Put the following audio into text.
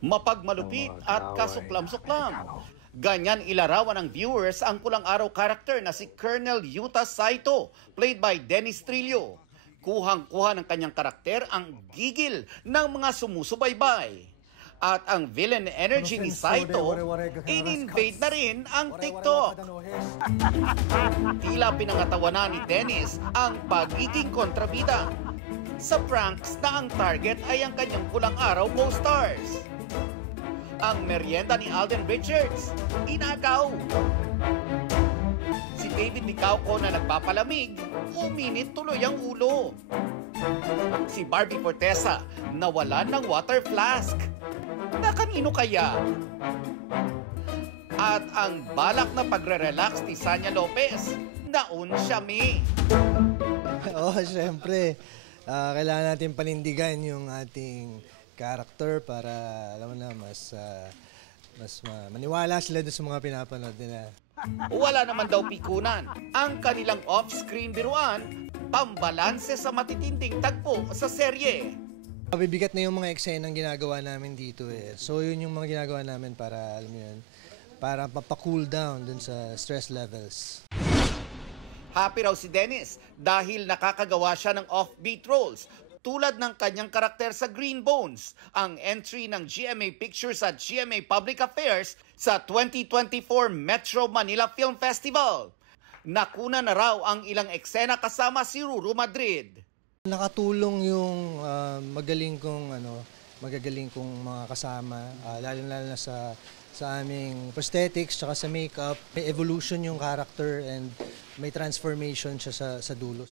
Mapagmalupit at kasuklam-suklam. Ganyan ilarawan ng viewers ang pulang araw karakter na si Colonel Yuta Saito, played by Dennis Trillo. Kuhang-kuha ng kanyang karakter ang gigil ng mga sumusubaybay. At ang villain energy ni Saito, in-invade na rin ang TikTok. Tila pinangatawanan ni Dennis ang pagiging kontrabida. Sa pranks na ang target ay ang kanyang pulang araw co-stars. Ang merienda ni Alden Richards, inagaw. Si David Nicauco na nagpapalamig, uminit tuloy ang ulo. Si Barbie Fortesa, nawalan ng water flask. Na kanino kaya? At ang balak na pagre-relax ni Sanya Lopez, naunsyami. Oo, syempre. Kailangan natin panindigan yung ating character para alam mo na mas maniwala sila doon sa mga pinapanood nila. Wala naman daw pikunan. Ang kanilang off-screen biruan, pambalanse sa matitinding tagpo sa serye. Mabibigat na yung mga eksenang ginagawa namin dito eh. So yun yung mga ginagawa namin para, alam mo yun, para papakool down dun sa stress levels. Happy raw si Dennis dahil nakakagawa siya ng offbeat roles tulad ng kanyang karakter sa Green Bones, ang entry ng GMA Pictures at GMA Public Affairs sa 2024 Metro Manila Film Festival. Nakuna na raw ang ilang eksena kasama si Ruru Madrid. Nakatulong yung magagaling kong mga kasama, lalo na sa aming prosthetics tsaka sa makeup. May evolution yung character and may transformation siya sa dulo.